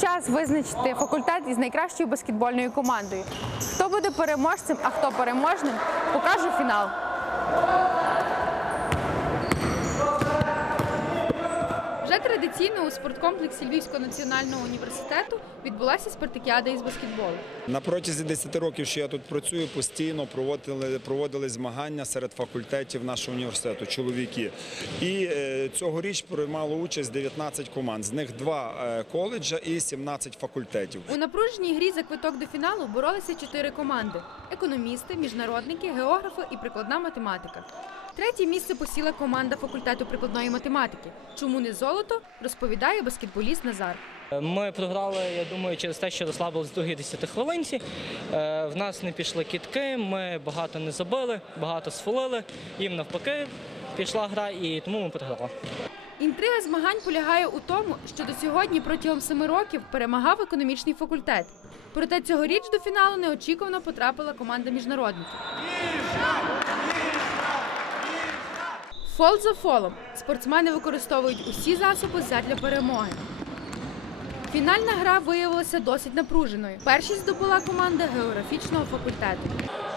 час визначити факультет із найкращою баскетбольною командою. Хто буде переможцем, а хто переможним, покаже фінал. Традиційно у спорткомплексі Львівського національного університету відбулася спартакіада із баскетболу. На протязі 10 років, що я тут працюю, постійно проводили, проводили змагання серед факультетів нашого університету, чоловіки. І е, цьогоріч приймало участь 19 команд, з них два е, коледжа і 17 факультетів. У напруженій грі за квиток до фіналу боролися чотири команди: економісти, міжнародники, географи і прикладна математика. Третє місце посіла команда факультету прикладної математики. Чому не золото, розповідає баскетболіст Назар. Ми програли, я думаю, через те, що розслабились в другій 10 хвилинці. Е, В нас не пішли кітки, ми багато не забили, багато сфолили. Їм навпаки пішла гра, і тому ми програли. Інтрига змагань полягає у тому, що до сьогодні протягом семи років перемагав економічний факультет. Проте цьогоріч до фіналу неочікувано потрапила команда міжнародників. Фол за фолом спортсмени використовують усі засоби задля перемоги. Фінальна гра виявилася досить напруженою. Першість здобула команда географічного факультету.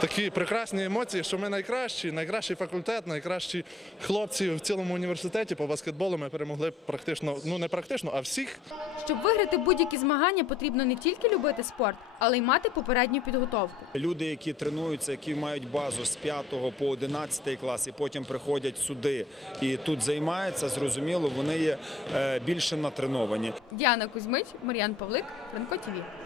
Такі прекрасні емоції, що ми найкращі, найкращий факультет, найкращі хлопці в цілому університеті по баскетболу. Ми перемогли практично, ну не практично, а всіх. Щоб виграти будь-які змагання, потрібно не тільки любити спорт, але й мати попередню підготовку. Люди, які тренуються, які мають базу з 5 по 11 клас і потім приходять сюди і тут займаються, зрозуміло, вони є е, більше натреновані. Діана Кузьмич, Мар'ян Павлик, Франко ТІВІ.